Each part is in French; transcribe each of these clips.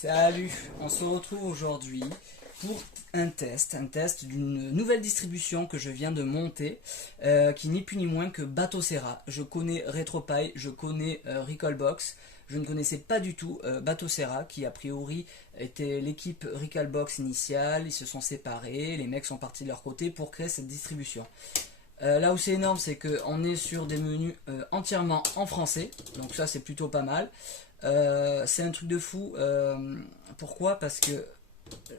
Salut, on se retrouve aujourd'hui pour un test d'une nouvelle distribution que je viens de monter, qui n'est plus ni moins que Batocera. Je connais RetroPie, je connais Recalbox, je ne connaissais pas du tout Batocera, qui a priori était l'équipe Recalbox initiale, ils se sont séparés, les mecs sont partis de leur côté pour créer cette distribution. Là où c'est énorme, c'est qu'on est sur des menus entièrement en français, donc ça c'est plutôt pas mal. C'est un truc de fou. Pourquoi? Parce que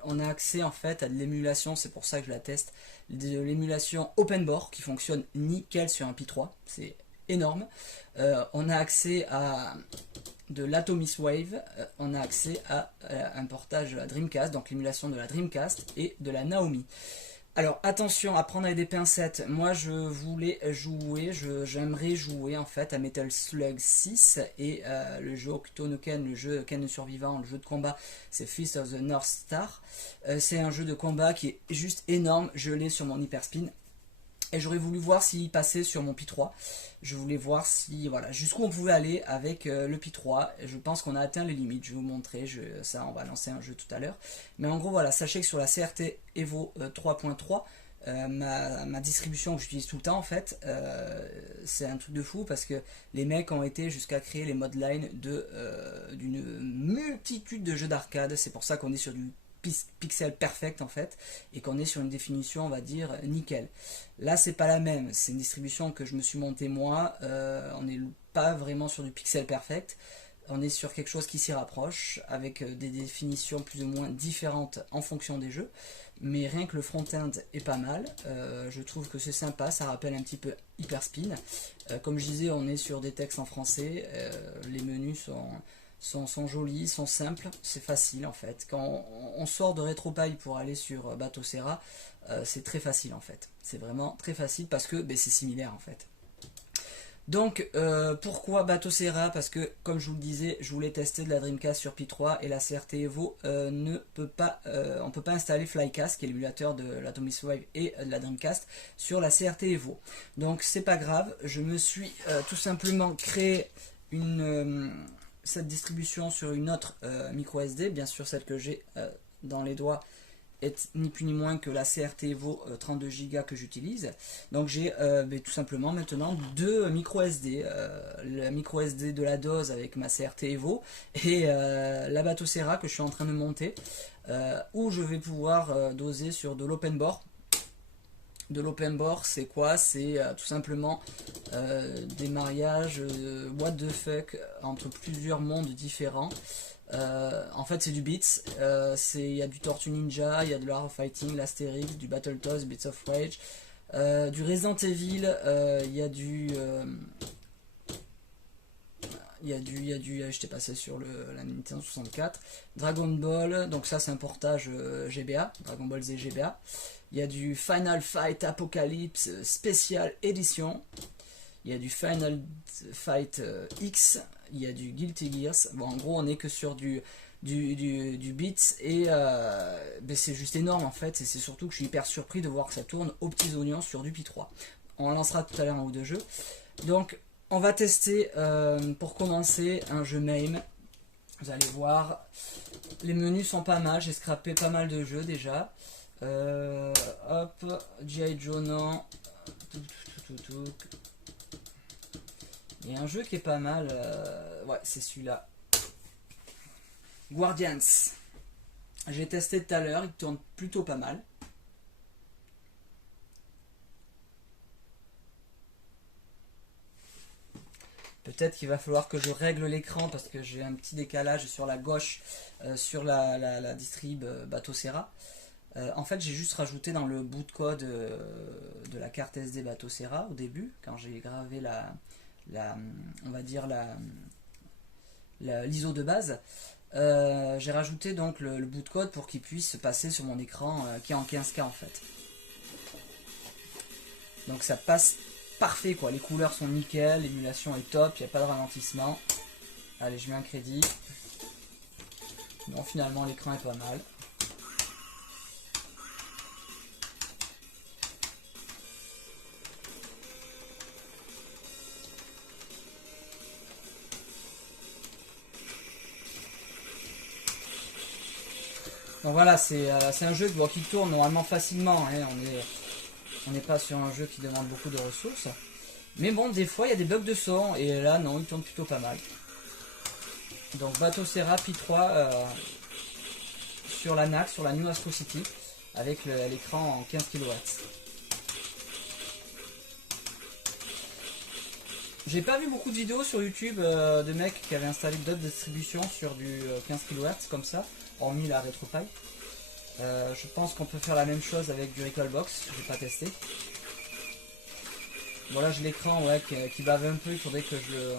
on a accès en fait à de l'émulation, c'est pour ça que je la teste, de l'émulation OpenBOR qui fonctionne nickel sur un Pi 3, c'est énorme. On a accès à de l'Atomis Wave, on a accès à un portage de la Dreamcast, donc l'émulation de la Dreamcast et de la Naomi. Alors attention à prendre avec des pincettes, moi je voulais jouer, j'aimerais jouer en fait à Metal Slug 6 et le jeu Hokuto no Ken, le jeu Ken le survivant, le jeu de combat, c'est Fist of the North Star. C'est un jeu de combat qui est juste énorme, je l'ai sur mon Hyperspin. Et j'aurais voulu voir s'il passait sur mon Pi 3. Je voulais voir si, voilà, jusqu'où on pouvait aller avec le Pi 3. Je pense qu'on a atteint les limites. Je vais vous montrer ça. On va lancer un jeu tout à l'heure. Mais en gros, voilà, sachez que sur la CRT Evo 3.3, ma distribution que j'utilise tout le temps, en fait, c'est un truc de fou parce que les mecs ont été jusqu'à créer les modlines d'une multitude de jeux d'arcade. C'est pour ça qu'on est sur du pixel perfect en fait et qu'on est sur une définition on va dire nickel. Là c'est pas la même, c'est une distribution que je me suis montée moi, on n'est pas vraiment sur du pixel perfect, on est sur quelque chose qui s'y rapproche avec des définitions plus ou moins différentes en fonction des jeux, mais rien que le front-end est pas mal. Je trouve que c'est sympa, ça rappelle un petit peu Hyperspin. Comme je disais, on est sur des textes en français, les menus sont jolis, sont simples, c'est facile en fait. Quand on sort de RetroPie pour aller sur Batocera, c'est très facile en fait. C'est vraiment très facile parce que c'est similaire en fait. Donc pourquoi Batocera? Parce que comme je vous le disais, je voulais tester de la Dreamcast sur Pi 3 et la CRT Evo ne peut pas, on peut pas installer Flycast qui est l'émulateur de l'Atomis Wave et de la Dreamcast sur la CRT Evo. Donc c'est pas grave, je me suis tout simplement créé cette distribution sur une autre micro SD, bien sûr celle que j'ai dans les doigts est ni plus ni moins que la CRT Evo 32 Go que j'utilise. Donc j'ai tout simplement maintenant deux micro SD, la micro SD de la dose avec ma CRT Evo et la Batocera que je suis en train de monter, où je vais pouvoir doser sur de l'OpenBOR. De l'OpenBOR, c'est quoi? C'est tout simplement des mariages what the fuck entre plusieurs mondes différents. En fait, c'est du Beats. Il y a du Tortue Ninja, il y a de l'Art of Fighting, l'Astérix, du Battletoads, Beats of Rage, du Resident Evil, il y a du. J'étais passé sur la Nintendo 64, Dragon Ball, donc ça c'est un portage GBA, Dragon Ball Z GBA. Il y a du Final Fight Apocalypse Special Edition. Il y a du Final Fight X. Il y a du Guilty Gears. Bon, en gros, on n'est que sur du Beats. Et c'est juste énorme en fait. Et c'est surtout que je suis hyper surpris de voir que ça tourne aux petits oignons sur du Pi 3. On lancera tout à l'heure un ou deux jeux. Donc, on va tester pour commencer un jeu MAME. Vous allez voir, les menus sont pas mal. J'ai scrappé pas mal de jeux déjà. Hop, G.I. Joe, non. Il y a un jeu qui est pas mal. Ouais, c'est celui-là. Guardians. J'ai testé tout à l'heure, il tourne plutôt pas mal. Peut-être qu'il va falloir que je règle l'écran parce que j'ai un petit décalage sur la gauche sur la distrib Batocera. En fait, j'ai juste rajouté dans le bout de code de la carte SD Batocera au début, quand j'ai gravé on va dire l'ISO de base. J'ai rajouté donc le bout de code pour qu'il puisse passer sur mon écran qui est en 15K en fait. Donc ça passe parfait quoi, les couleurs sont nickel, l'émulation est top, il n'y a pas de ralentissement. Allez, je mets un crédit. Bon, finalement l'écran est pas mal. Donc voilà, c'est un jeu bon, qui tourne normalement facilement. Hein, on n'est pas sur un jeu qui demande beaucoup de ressources. Mais bon, des fois, il y a des bugs de son. Et là, non, il tourne plutôt pas mal. Donc Batocera Pi3 sur la NAC, sur la New Astro City, avec l'écran en 15 kW. J'ai pas vu beaucoup de vidéos sur YouTube de mecs qui avaient installé d'autres distributions sur du 15 kW comme ça, hormis la RetroPie. Je pense qu'on peut faire la même chose avec du Recalbox, j'ai pas testé. Bon là j'ai l'écran ouais, qui bave un peu, il faudrait que je le...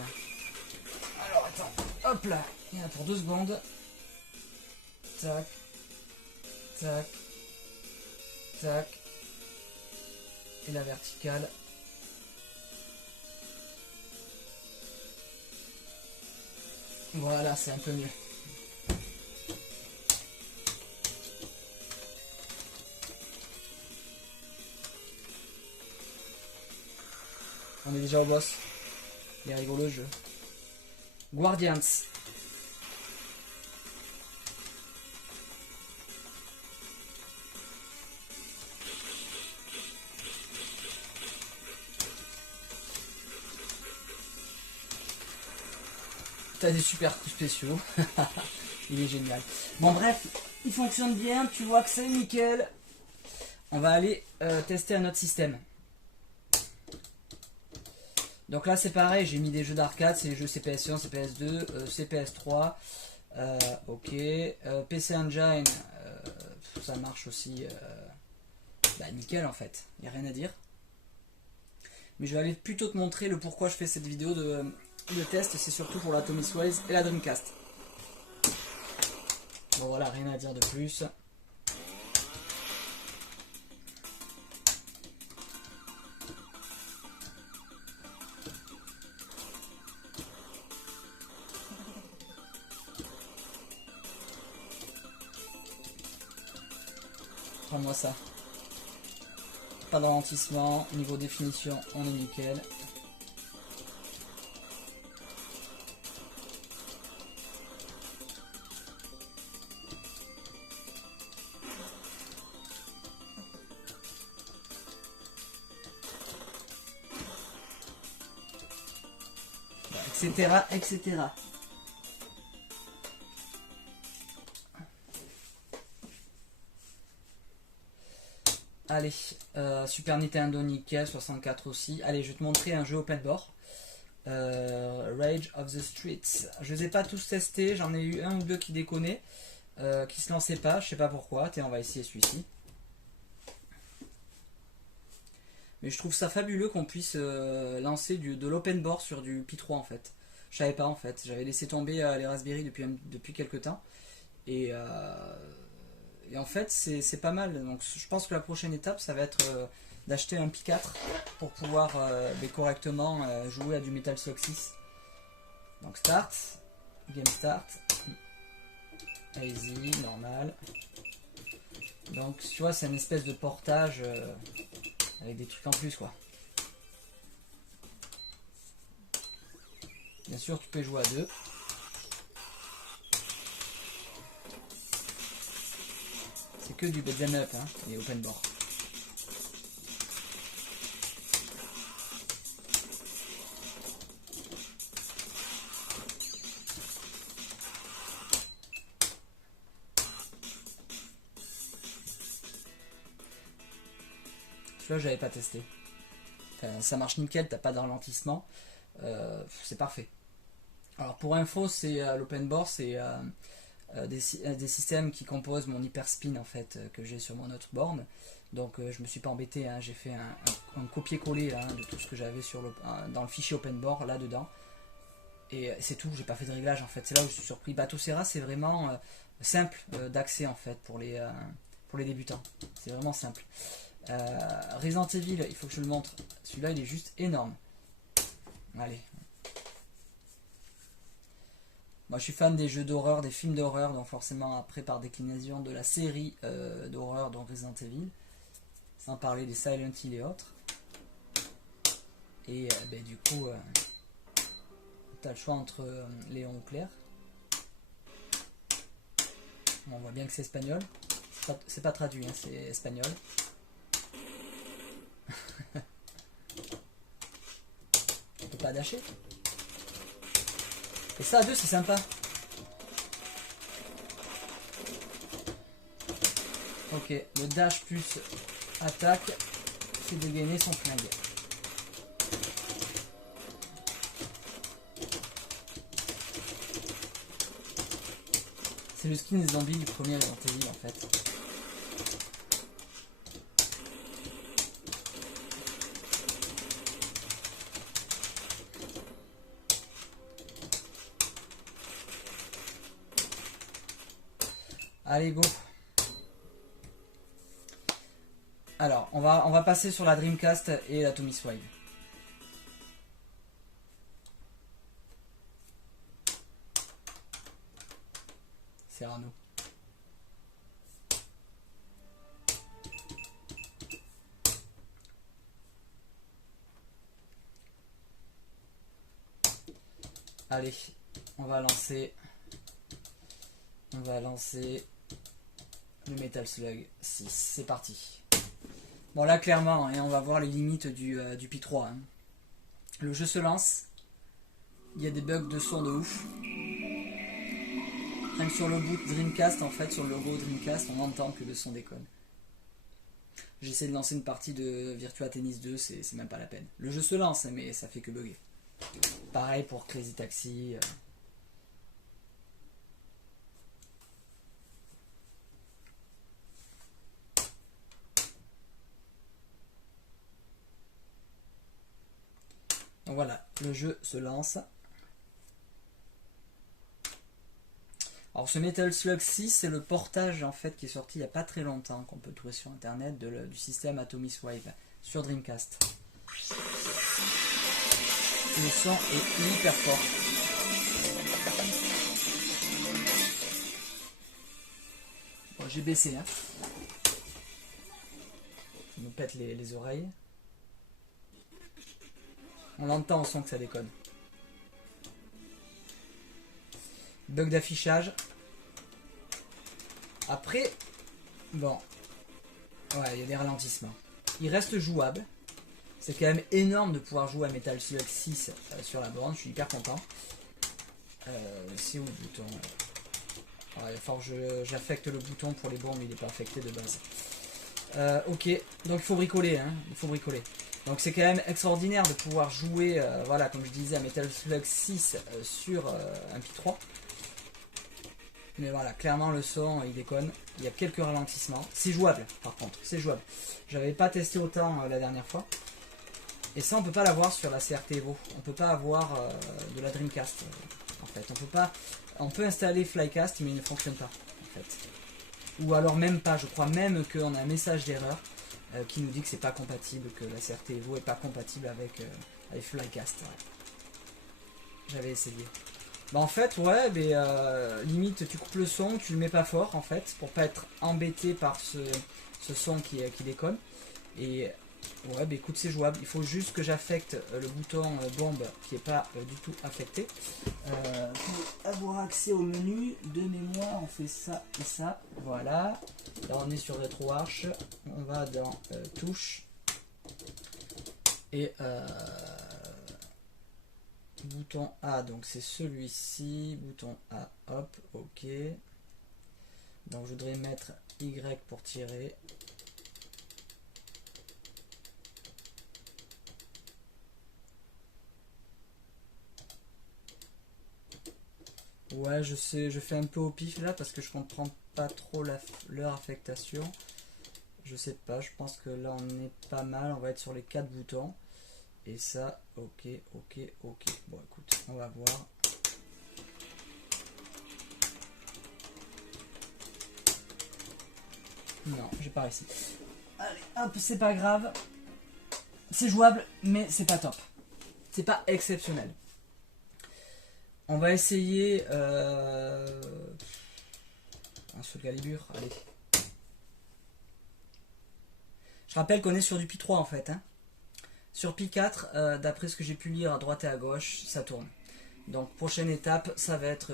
Alors attends, hop là, il y en a pour 2 secondes. Tac, tac, tac. Et la verticale. Voilà, c'est un peu mieux. On est déjà au boss. Il est rigolo le jeu. Guardians. T'as des super coups spéciaux. Il est génial. Bon bref, il fonctionne bien, tu vois que c'est nickel. On va aller tester un autre système. Donc là c'est pareil, j'ai mis des jeux d'arcade, c'est les jeux CPS1, CPS2, CPS3. Ok. PC Engine, ça marche aussi bah, nickel en fait, il n'y a rien à dire. Mais je vais aller plutôt te montrer le pourquoi je fais cette vidéo de test, c'est surtout pour la Tommy Sways et la Dreamcast. Bon voilà, rien à dire de plus. Prends-moi ça. Pas de ralentissement, niveau définition, on est nickel. Etc. etc. Allez, Super Nintendo nickel, 64 aussi. Allez, je vais te montrer un jeu open board. Rage of the Streets. Je les ai pas tous testés, j'en ai eu un ou deux qui déconnaient, qui se lançaient pas, je sais pas pourquoi. Tiens, on va essayer celui-ci. Mais je trouve ça fabuleux qu'on puisse lancer de l'open board sur du Pi3 en fait. Je savais pas en fait, j'avais laissé tomber les Raspberry depuis quelques temps. Et en fait c'est pas mal. Donc je pense que la prochaine étape ça va être d'acheter un Pi 4 pour pouvoir correctement jouer à du Metal Slug 6. Donc start, game start, easy, normal. Donc tu vois c'est une espèce de portage avec des trucs en plus quoi. Bien sûr tu peux jouer à deux. C'est que du beat'em up hein, et open board. Celui-là j'avais pas testé. Enfin, ça marche nickel, t'as pas de ralentissement. C'est parfait. Alors pour info, c'est l'open board, c'est des systèmes qui composent mon hyperspin en fait que j'ai sur mon autre borne. Donc je me suis pas embêté, hein, j'ai fait un copier-coller hein, de tout ce que j'avais dans le fichier open board là dedans. Et c'est tout, j'ai pas fait de réglage en fait. C'est là où je suis surpris. Batocera c'est vraiment simple d'accès en fait pour les débutants. C'est vraiment simple. Resident Evil, il faut que je le montre. Celui-là il est juste énorme. Allez. Moi je suis fan des jeux d'horreur, des films d'horreur, donc forcément après par déclinaison de la série d'horreur dont Resident Evil, sans parler des Silent Hill et autres. Et du coup, tu as le choix entre Léon ou Claire. On voit bien que c'est espagnol. C'est pas traduit, hein, c'est espagnol. On peut pas dasher. Et ça à deux c'est sympa. Ok, le dash plus attaque fait dégainer son flingue. C'est le skin des zombies du premier Resident Evil en fait. Allez, go. Alors, on va passer sur la Dreamcast et la Tommy Swipe. Serrano. Allez, on va lancer le Metal Slug 6. C'est parti. Bon là clairement, hein, on va voir les limites du P3. Hein. Le jeu se lance. Il y a des bugs de son de ouf. Même sur le boot Dreamcast, en fait, sur le logo Dreamcast, on entend que le son déconne. J'essaie de lancer une partie de Virtua Tennis 2, c'est même pas la peine. Le jeu se lance, mais ça fait que bugger. Pareil pour Crazy Taxi. Donc voilà, le jeu se lance. Alors ce Metal Slug 6, c'est le portage en fait qui est sorti il n'y a pas très longtemps, qu'on peut trouver sur internet, du système Atomic Swipe sur Dreamcast. Le son est hyper fort. Bon, j'ai baissé, hein. Ça me pète les oreilles. On l'entend au son que ça déconne. Bug d'affichage. Après, bon. Ouais, il y a des ralentissements. Il reste jouable. C'est quand même énorme de pouvoir jouer à Metal Slug 6 sur la borne. Je suis hyper content. C'est où le bouton ouais, il va falloir que j'affecte le bouton pour les bornes, mais il n'est pas affecté de base. Ok, donc il faut bricoler. Hein, il faut bricoler. Donc c'est quand même extraordinaire de pouvoir jouer, voilà, comme je disais, à Metal Slug 6 sur un P3. Mais voilà, clairement le son, il déconne. Il y a quelques ralentissements. C'est jouable, par contre, c'est jouable. J'avais pas testé autant la dernière fois. Et ça, on peut pas l'avoir sur la CRT Evo. On peut pas avoir de la Dreamcast, en fait. On peut installer Flycast, mais il ne fonctionne pas, en fait. Ou alors même pas. Je crois même qu'on a un message d'erreur qui nous dit que c'est pas compatible, que la CRT Evo est pas compatible avec Flycast. Ouais. J'avais essayé. Bah en fait ouais, mais limite tu coupes le son, tu le mets pas fort en fait, pour pas être embêté par ce son qui déconne. Et ouais bah écoute c'est jouable, il faut juste que j'affecte le bouton bombe qui est pas du tout affecté. Pour avoir accès au menu de mémoire on fait ça et ça, voilà. Là on est sur RetroArch, on va dans touche et bouton A, donc c'est celui-ci, bouton A, hop, ok. Donc je voudrais mettre Y pour tirer. Ouais, je sais, je fais un peu au pif là parce que je comprends pas trop leur affectation. Je sais pas, je pense que là on est pas mal, on va être sur les 4 boutons. Et ça, ok, ok, ok. Bon, écoute, on va voir. Non, j'ai pas réussi. Allez, hop, c'est pas grave. C'est jouable, mais c'est pas top. C'est pas exceptionnel. On va essayer un Soul Calibur, allez. Je rappelle qu'on est sur du P3 en fait, hein. Sur P4, d'après ce que j'ai pu lire à droite et à gauche, ça tourne. Donc prochaine étape, ça va être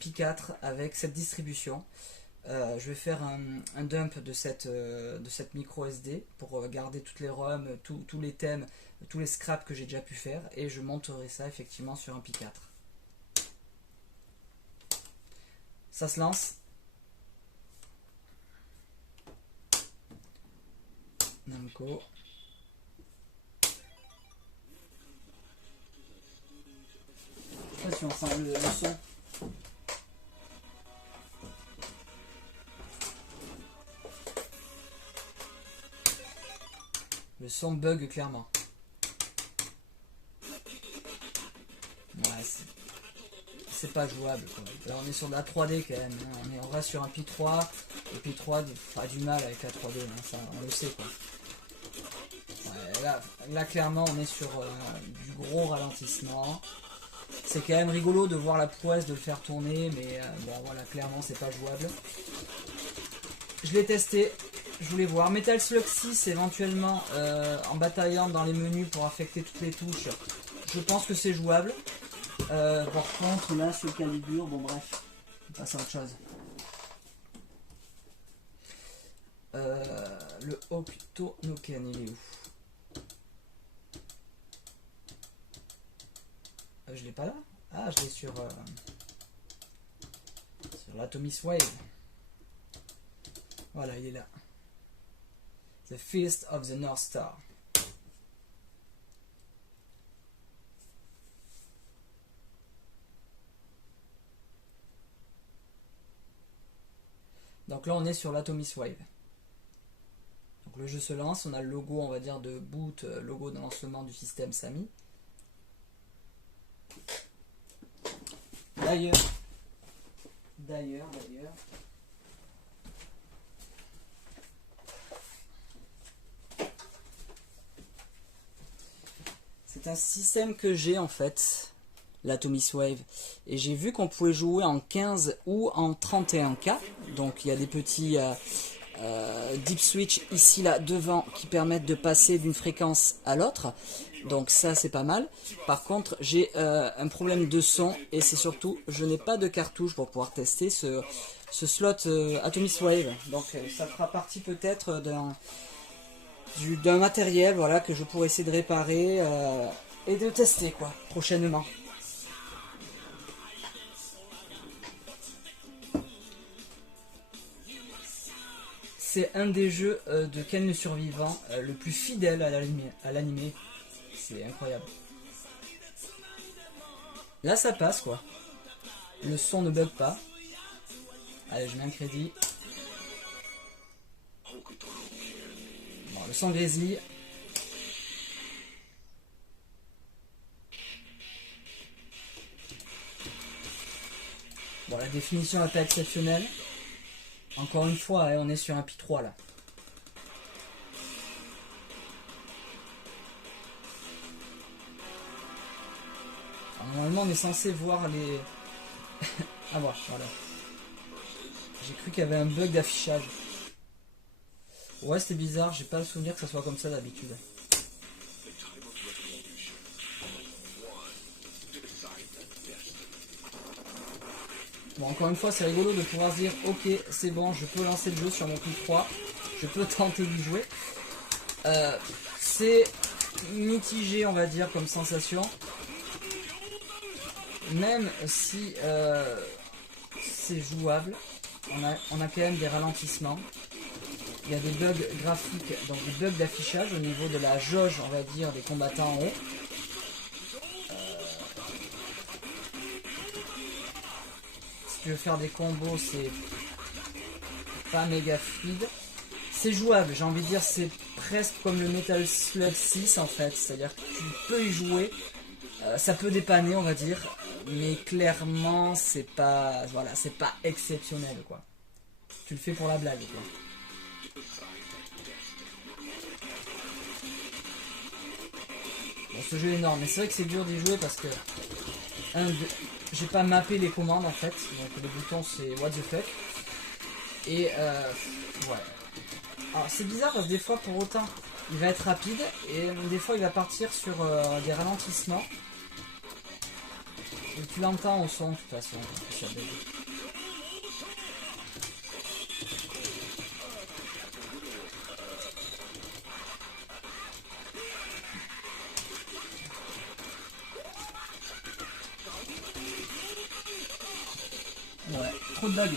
P4 avec cette distribution. Je vais faire un dump de cette micro SD pour garder toutes les ROM, tous les thèmes, tous les scraps que j'ai déjà pu faire, et je monterai ça effectivement sur un Pi 4. Ça se lance. Namco. Je sais pas si on sent le son. Le son bug clairement. Ouais, c'est pas jouable quoi. Là on est sur de la 3D quand même. On reste sur un Pi 3. Le Pi 3 fera du mal avec la 3D, hein, ça on le sait quoi. Ouais, là clairement on est sur du gros ralentissement. C'est quand même rigolo de voir la prouesse de le faire tourner, mais bon voilà, clairement c'est pas jouable. Je l'ai testé, je voulais voir. Metal Slug 6 éventuellement en bataillant dans les menus pour affecter toutes les touches, je pense que c'est jouable. Par contre là sur Calibur, bon bref, on passe à autre chose. Le Hokuto no Ken, il est où? Je l'ai pas là? Ah, je l'ai sur l'Atomic Wave. Voilà, il est là. The Feast of the North Star. Donc là, on est sur l'Atomic Wave. Donc le jeu se lance, on a le logo, on va dire, de boot, logo de lancement du système SAMI. D'ailleurs, c'est un système que j'ai en fait, l'Atomic Wave, et j'ai vu qu'on pouvait jouer en 15 ou en 31K, donc il y a des petits deep switch ici là devant qui permettent de passer d'une fréquence à l'autre, donc ça c'est pas mal. Par contre j'ai un problème de son, et c'est surtout je n'ai pas de cartouche pour pouvoir tester ce slot Atomic Wave, donc ça fera partie peut-être d'un matériel, voilà, que je pourrais essayer de réparer et de tester quoi prochainement. C'est un des jeux de Ken le Survivant le plus fidèle à l'animé. C'est incroyable. Là ça passe quoi. Le son ne bug pas. Allez, je mets un crédit. Bon, le son grésille. Bon, la définition n'est pas exceptionnelle. Encore une fois, on est sur un Pi 3 là. Alors, normalement, on est censé voir les... ah bon, voilà. J'ai cru qu'il y avait un bug d'affichage. Ouais, c'était bizarre, j'ai pas le souvenir que ça soit comme ça d'habitude. Bon, encore une fois, c'est rigolo de pouvoir se dire ok, c'est bon, je peux lancer le jeu sur mon Pi 3, je peux tenter d'y jouer. C'est mitigé, on va dire, comme sensation. Même si c'est jouable, on a quand même des ralentissements. Il y a des bugs graphiques, donc des bugs d'affichage au niveau de la jauge, on va dire, des combattants en haut. Si tu veux faire des combos, c'est pas méga fluide. C'est jouable, j'ai envie de dire, c'est presque comme le Metal Slug 6 en fait. C'est-à-dire que tu peux y jouer, ça peut dépanner, on va dire, mais clairement, c'est pas, voilà, c'est pas exceptionnel quoi. Tu le fais pour la blague quoi. Bon, ce jeu est énorme, mais c'est vrai que c'est dur d'y jouer parce que j'ai pas mappé les commandes en fait, donc les boutons c'est what the fuck. Et ouais. Alors c'est bizarre parce que des fois pour autant il va être rapide et des fois il va partir sur des ralentissements. Et tu l'entends au son de toute façon. trop de bugs.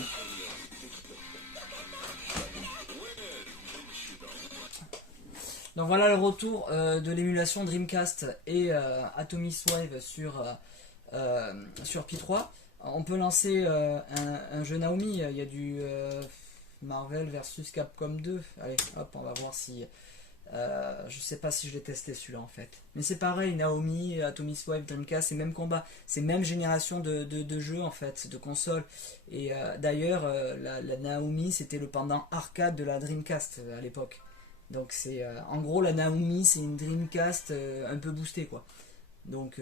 Donc voilà le retour de l'émulation Dreamcast et Atomic Wave sur Pi3. On peut lancer un jeu Naomi, il y a du Marvel versus Capcom 2. Allez, hop, on va voir si... je sais pas si je l'ai testé celui-là en fait. Mais c'est pareil, Naomi, Atomic Wave, Dreamcast, c'est même combat. C'est même génération de jeux en fait, de consoles. Et d'ailleurs, la Naomi c'était le pendant arcade de la Dreamcast à l'époque. Donc c'est en gros la Naomi c'est une Dreamcast un peu boostée quoi. Donc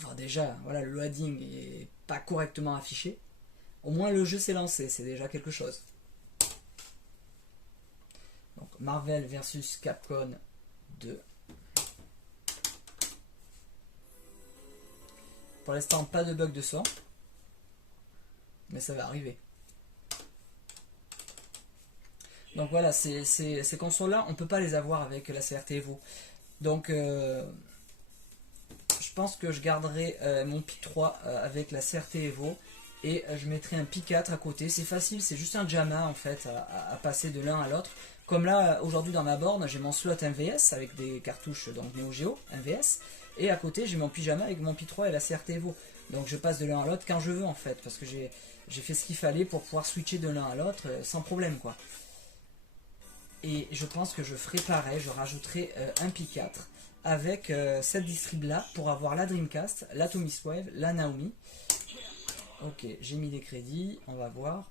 alors déjà voilà le loading est pas correctement affiché. Au moins le jeu s'est lancé, c'est déjà quelque chose. Donc Marvel versus Capcom 2. Pour l'instant pas de bug de son. Mais ça va arriver. Donc voilà, ces consoles-là, on ne peut pas les avoir avec la CRT Evo. Donc je pense que je garderai mon Pi 3 avec la CRT Evo et je mettrai un Pi 4 à côté. C'est facile, c'est juste un JAMA en fait à passer de l'un à l'autre. Comme là, aujourd'hui dans ma borne, j'ai mon slot MVS avec des cartouches donc Neo Geo MVS. Et à côté, j'ai mon pyjama avec mon Pi 3 et la CRT Evo. Donc je passe de l'un à l'autre quand je veux en fait. Parce que j'ai fait ce qu'il fallait pour pouvoir switcher de l'un à l'autre sans problème quoi. Et je pense que je ferai pareil, je rajouterai un Pi 4 avec cette distrib là pour avoir la Dreamcast, l'Atomic Wave, la Naomi. Ok, j'ai mis des crédits, on va voir.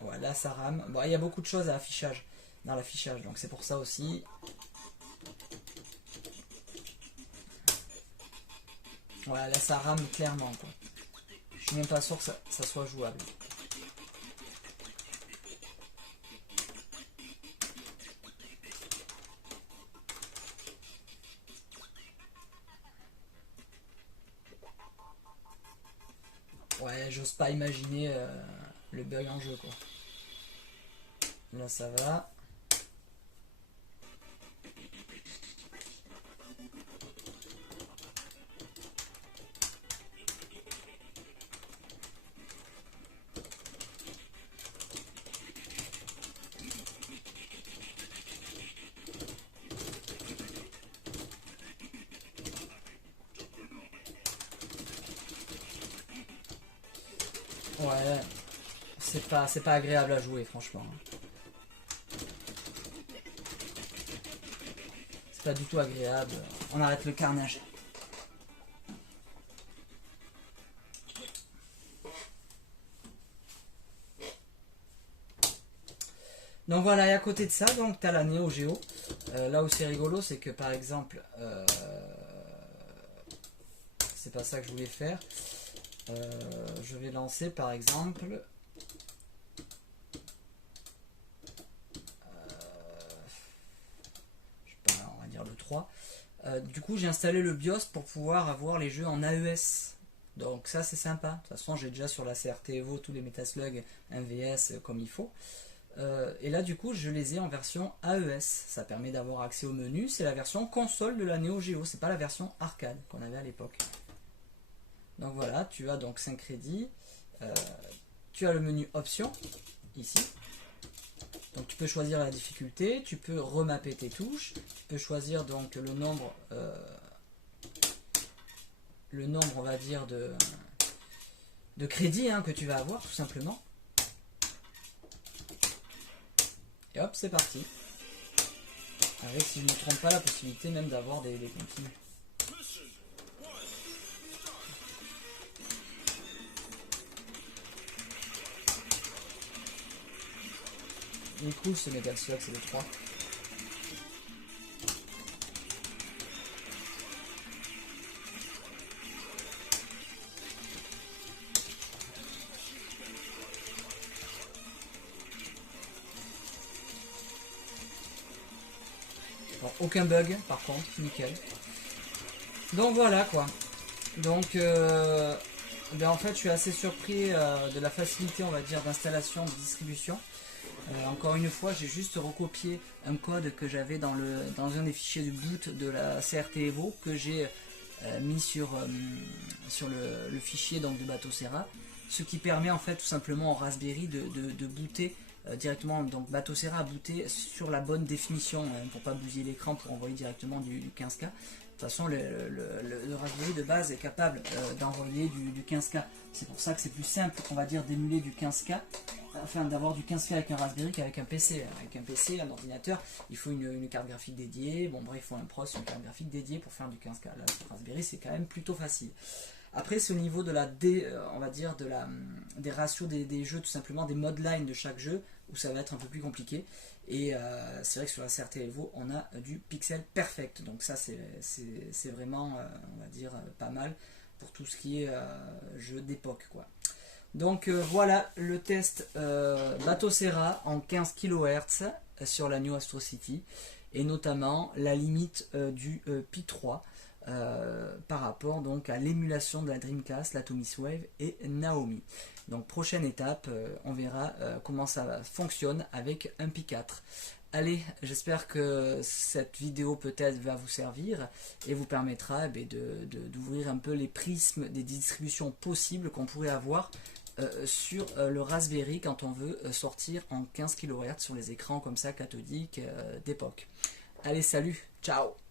Voilà, ça rame. Bon, il y a beaucoup de choses à affichage, dans l'affichage, donc c'est pour ça aussi. Voilà, là ça rame clairement quoi. Je suis même pas sûr que ça soit jouable. Ouais, j'ose pas imaginer le bug en jeu quoi. Là ça va. Ouais, c'est pas agréable à jouer franchement. C'est pas du tout agréable. On arrête le carnage. Donc voilà, et à côté de ça, donc tu as la Neo Geo. Là où c'est rigolo, c'est que par exemple, c'est pas ça que je voulais faire. Je vais lancer par exemple je sais pas, on va dire le 3. Du coup j'ai installé le BIOS pour pouvoir avoir les jeux en AES. Donc ça c'est sympa. De toute façon j'ai déjà sur la CRT Evo tous les Metaslugs MVS comme il faut. Et là du coup je les ai en version AES. Ça permet d'avoir accès au menu. C'est la version console de la Neo Geo. C'est pas la version arcade qu'on avait à l'époque. Donc voilà, tu as donc 5 crédits, tu as le menu options, ici. Donc tu peux choisir la difficulté, tu peux remapper tes touches, tu peux choisir donc le nombre on va dire de crédits que tu vas avoir tout simplement. Et hop, c'est parti. Avec, si je ne me trompe pas, la possibilité même d'avoir des continus. Il est cool ce Metal Slug, c'est le 3. Bon, aucun bug par contre, nickel. Donc voilà quoi. Donc ben en fait je suis assez surpris de la facilité on va dire d'installation, de distribution. Encore une fois, j'ai juste recopié un code que j'avais dans un des fichiers du boot de la CRT Evo que j'ai mis sur le fichier donc, de Batocera ce qui permet en fait tout simplement au Raspberry de booter directement. Donc Batocera a booté sur la bonne définition pour pas bousiller l'écran, pour envoyer directement du 15K. De toute façon, le Raspberry de base est capable d'envoyer du 15K. C'est pour ça que c'est plus simple, on va dire, d'émuler du 15K, enfin d'avoir du 15K avec un Raspberry qu'avec un PC. Avec un PC, un ordinateur, il faut une carte graphique dédiée. Bon, bref, il faut un pros, une carte graphique dédiée pour faire du 15K. Là, le Raspberry, c'est quand même plutôt facile. Après, c'est au niveau de on va dire, des ratios des jeux, tout simplement, des mode line de chaque jeu, où ça va être un peu plus compliqué. Et c'est vrai que sur la CRT Evo, on a du pixel perfect. Donc ça, c'est vraiment, on va dire, pas mal pour tout ce qui est jeu d'époque, quoi. Donc voilà le test Batocera en 15 kHz sur la New Astro City. Et notamment la limite du Pi 3. Par rapport donc à l'émulation de la Dreamcast, la Tommy's Wave et Naomi. Donc prochaine étape, on verra comment ça fonctionne avec un Pi 4. Allez, j'espère que cette vidéo peut-être va vous servir et vous permettra d'ouvrir un peu les prismes des distributions possibles qu'on pourrait avoir sur le Raspberry quand on veut sortir en 15 kHz sur les écrans comme ça cathodiques d'époque. Allez, salut, ciao!